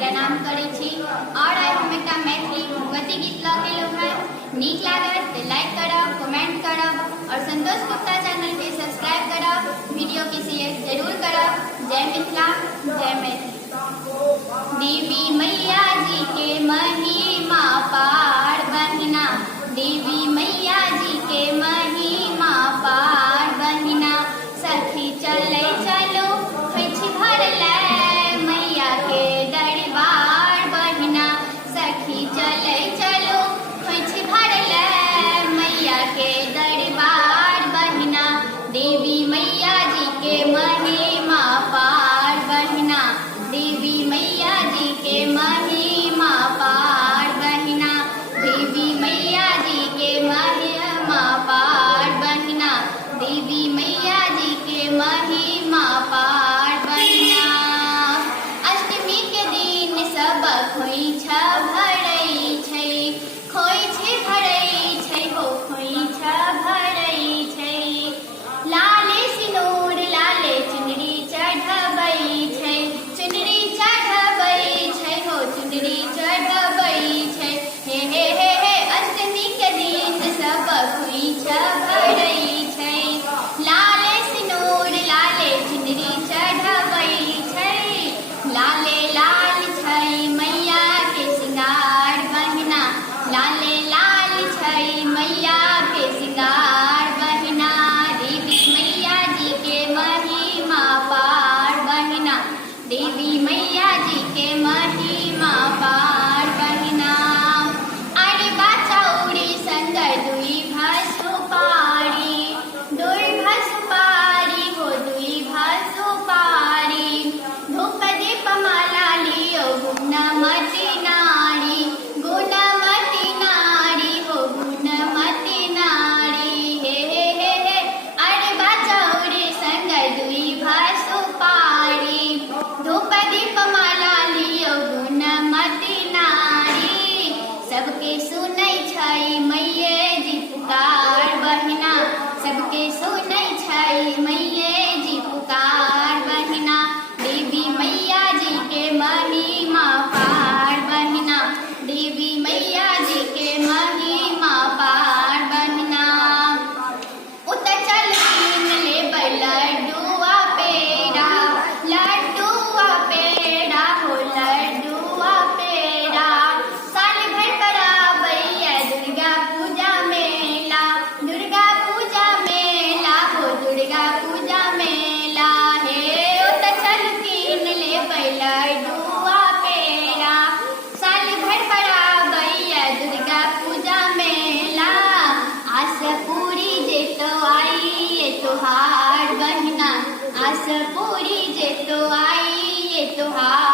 प्रणाम करै छी। और आइ हम एकटा मैथिली भगवती गीत लऽ के एलहुँ हैं। नीक लागत तऽ लाइक करब, कमेंट करब और संतोष गुप्ता चैनल के सब्सक्राइब करब, वीडियो के शेयर जरूर करब। जय मिथिला, जय मैथिली। देवी मैया जी के महिमा पार बहिना, देवी मैया जी के महिमा पार बहिना। सखी चलै चलो खोइछ भरलै मैया के दरबार बहिना। सखी चलै चलो खोइछ भरलै मैया के दरबार बहिना। देवी मैया जी के महिमा पार बहिना, देवी मैया जी के महिमा पार बहिना। देवी मैया जी के महिमा पार बहिना, देवी मैया जी के महिमा पार बहिना। अष्टमी के दिन सब खोइछ भरै छै, खोइछ भरै छै हो खोइछ भरै छै। लाले सिनूर लाले चुनरी चढ़बै छै, चुनरी चढ़बै छै हो चुनरी चढ़बै छै। हे हे हे हे अष्टमी के दिन सब खोइछ भरै छै। लाले सिनूर लाले चुनरी चढ़बै छै, लाले लाल छै मैया के सिंगार बहिना। लाले लाल छै मैया के सिंगार बहिना। देवी मैया जी के महिमा पार बहिना, देवी मैया जी के महिमा पार बहिना। अरबा चौरी संग दुई भसुपारी, दुई भसुपारी हो दुई भसुपारी। धूप दीप माला लियो गुणमती नारी, गुणमती नारी हो गुणमती नारी। हे हे हे हे अरबा चौरी संग दुई भसुपारी, धूप दीप माला लियो गुणमती नारी। सबके सुनै छै मैये जी पुकार बहिना, सबके सुनै छै मैये जी पुकार बहिना। देवी मैया जी के महिमा पार बहिना, देवी मैया जी के महिमा पार बहिना। उत चल कीन लेबै लड्डुआ पेड़ा, लड्डुआ पेड़ा हो लड्डुआ पेड़ा। साल भर कराबै दुर्गा पूजा मेला, दुर्गा पूजा मेला हो दुर्गा पूजा मेला। हे उत चल कीन लेबै लड्डुआ पेड़ा, साल भर कराबै दुर्गा पूजा मेला। आस पूरी जेतो आई ये तोहार बहिना, आस पूरी जेतो आई ये तोहार